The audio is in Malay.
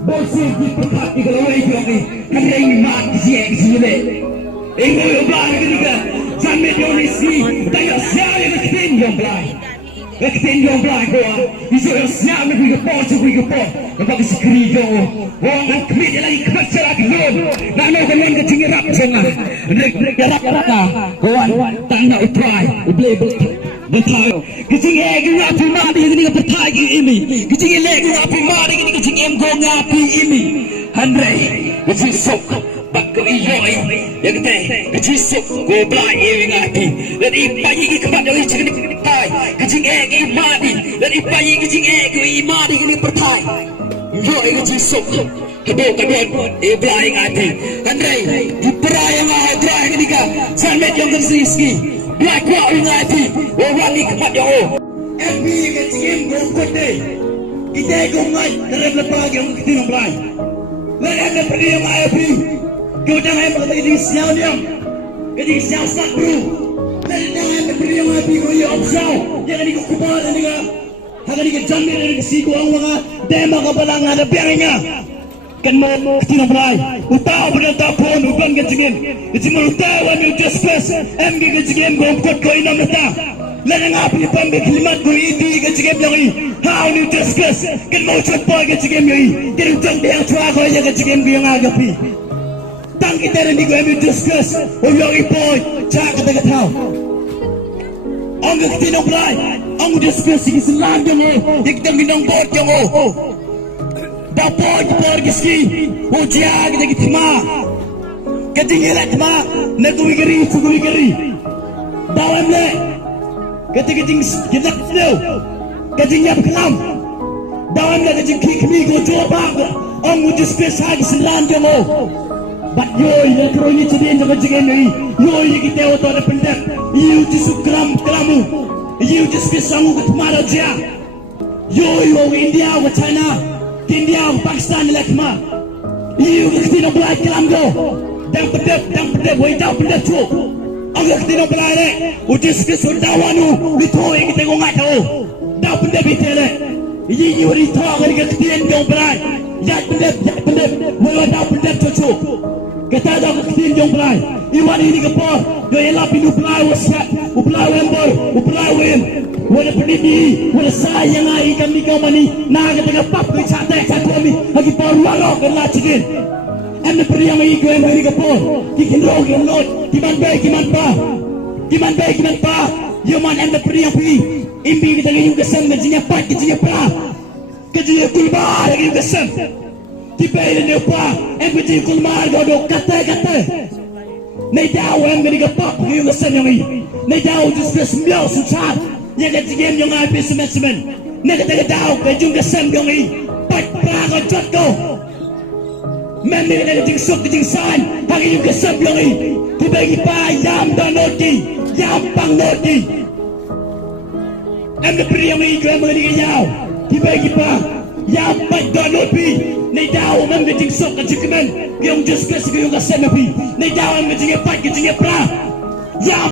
Bosi gitu tak dikelawai kami. Kami ini mati siang sini. Ego yang belah kita. Sampai Indonesia. Tanya siapa yang ketin yang belah. Ketin yang belah kau. Isu yang siapa yang kita pos, kita pos. Nampak sekali kau. Orang kami lagi kerja lagi lom. Nak nak kalian ketinggi rap sangat. Rap rap. Kawan tanya utrai. Betul. Kecing ego ngapi mati ini ke pyrthei ini. Kecing ego ngapi mati ini kecing emgo ngapi ini. Andre, kecing sok bakal iyoi. Ya kita kecing sok go blai ini ngapi. Dan ipai ini kemat dari kecing pyrthei. Kecing ego mati. Dan ipai kecing ego mati ini pyrthei. Iyoi kecing sok. Kedua blai ngapi. Andre, di perayaan Pyrthei ini kan. Sampai yang tersiski. Black Rock United, orang ni kemat jauh. MB kecil gongkot deh. Kita gongkot dalam lepas yang kita nak belai. Lain ada pergi yang ayah beri. Kau jangan yang berkata jadi siapa dia. Jadi siapa sak bro. Lain ada pergi yang ayah beri kau yang opsau. Jangan ikut kupar dan juga. Agar ikut jambil dan kesiku orang orang. Dema kebalang ada biarnya. Kan mau kita belai. Utau pada tapon uban kecingin. Kecingin utau anu discuss. MB kecingin gongkot kau inam letak. Lain ngapi pambe kelimat kau ini kecingin yang ini. How you discuss? Kan mau cepat kecingin yang ini. Jadi utang dia tua kau yang kecingin yang agapi. Tang kita ni kau MB discuss. Oh yang ipoy cak kita tahu. Angga kita nak belai. Angga discuss sikit selam yang oh. Yang kita minang bot yang oh. Dapat pergi ujian kita terima. Ketinggalan terima. Nak wikiri, suku wikiri. Dalam le. Keting kita tahu. Ketingnya berkelam. Dalam le keting kini go coba. Ang uji spesial selan dia mo. But yoi le terus jadi yang keting ini. Yoi kita auto ada pendek. Iu uji sukram kelamu. Iu uji spesial mu ketemu dia. Yoi orang India, orang China. India, Pakistan, lekma. Iu kita belai kelam do. Dan pedep, woi dah pedep tu. Agak kita belai le. Uji spesial dawanu, itu yang kita ngat tahu. Dah pedep itu le. Iu itu agak kita yang belai. Jat pedep, woi dah pedep tu. Kita dah kita yang belai. Iwan ini kepor. Do ïalap ini belai wasat, belai wembor, belai wem. Wala pendidik, wala sayang ay kami kau mani. Naga tengah pap ke catek satu kami. Lagi parualo ke lacigin. Anda pergi yang ini kau yang beri kapor. Kikin roh, kikin lot. Kiman baik, kiman pa. Yaman anda pergi yang pergi. Imbi kita ngayong kesem, kejinya pat, kejinya pra. Kejinya kulmar, ngayong kesem. Tiba ini dia pa. Yang kejinya kulmar, dodo kate. Naitaw yang beri kapap, ngayong kesem yang ini. Naitaw just sembiau susah. Yang kecil yang habis semen. Nak kita tahu kejung kesem yang ini. Pat praga jat kau. Mami nak kecil sok kecil san. Hari yang kesem yang ini. Dibagi pa yam dan noti, yam pang noti. Anda beri yang ini kau mengenai kau. Dibagi pa yam pat dan noti. Nak tahu mami kecil sok kecil kemen. Yang just kesem yang kesem yang ini. Nak tahu mami kecil pat kecil pra. Yam